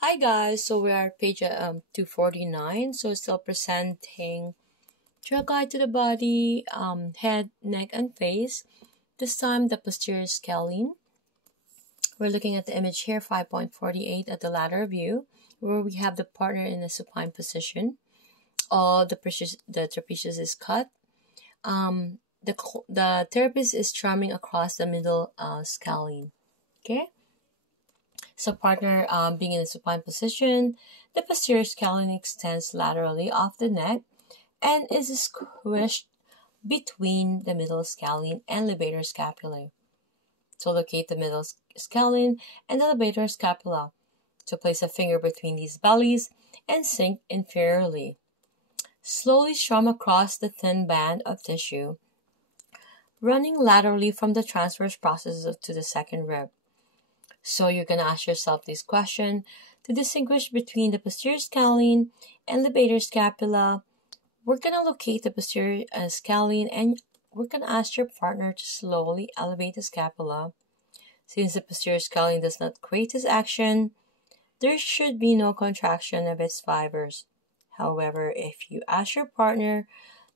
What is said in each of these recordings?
Hi guys, so we are at page 249, so still presenting trail guide to the body, head, neck, and face. This time the posterior scalene. We're looking at the image here, 5.48 at the lateral view, where we have the partner in a supine position. All the trapezius is cut. The therapist is strumming across the middle scalene. Okay. So partner being in a supine position, the posterior scalene extends laterally off the neck and is squished between the middle scalene and levator scapulae. So locate the middle scalene and the levator scapula. So place a finger between these bellies and sink inferiorly. Slowly strum across the thin band of tissue, running laterally from the transverse processes to the second rib. So you're going to ask yourself this question to distinguish between the posterior scalene and levator scapula. We're going to locate the posterior scalene and we're going to ask your partner to slowly elevate the scapula. Since the posterior scalene does not create this action, there should be no contraction of its fibers. However, if you ask your partner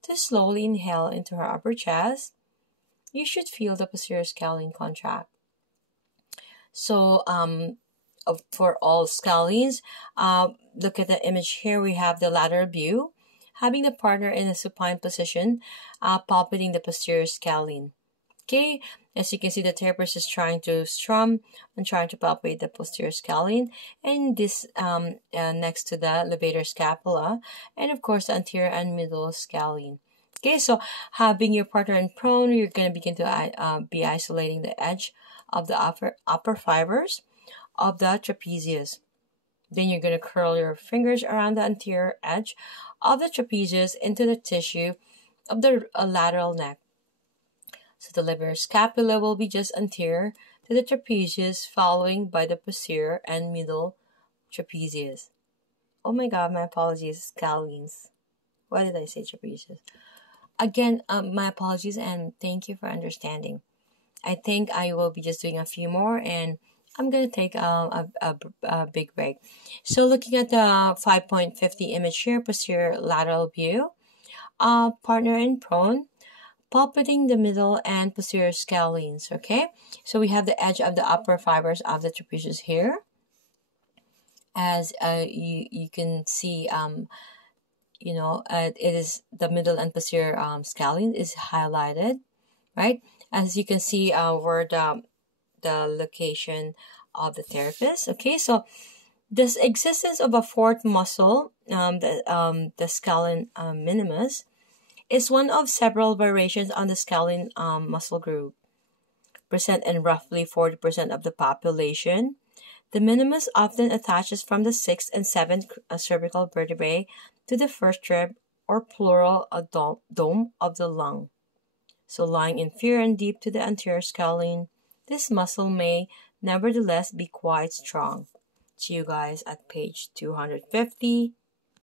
to slowly inhale into her upper chest, you should feel the posterior scalene contract. So for all scalenes, look at the image here. We have the lateral view, having the partner in a supine position, palpating the posterior scalene. Okay, as you can see, the therapist is trying to strum and trying to palpate the posterior scalene, and this next to the levator scapula, and of course the anterior and middle scalene. Okay, so having your partner in prone, you're going to begin to be isolating the edge of the upper fibers of the trapezius. Then you're going to curl your fingers around the anterior edge of the trapezius into the tissue of the lateral neck. So the levator scapula will be just anterior to the trapezius, following by the posterior and middle trapezius. Oh my god, my apologies, scalenes. Why did I say trapezius? Again, my apologies and thank you for understanding. I think I will be just doing a few more and I'm going to take a big break. So looking at the 5.50 image here, posterior lateral view, partner in prone, palpating the middle and posterior scalenes, okay? So we have the edge of the upper fibers of the trapezius here. As you can see, it is the middle and posterior scalene is highlighted, right? As you can see, where the location of the therapist. Okay, so this existence of a fourth muscle, the scalene minimus, is one of several variations on the scalene muscle group. Present in roughly 40% of the population. The minimus often attaches from the 6th and 7th cervical vertebrae to the first rib or pleural dome of the lung. So lying inferior and deep to the anterior scalene, this muscle may nevertheless be quite strong. See you guys at page 250.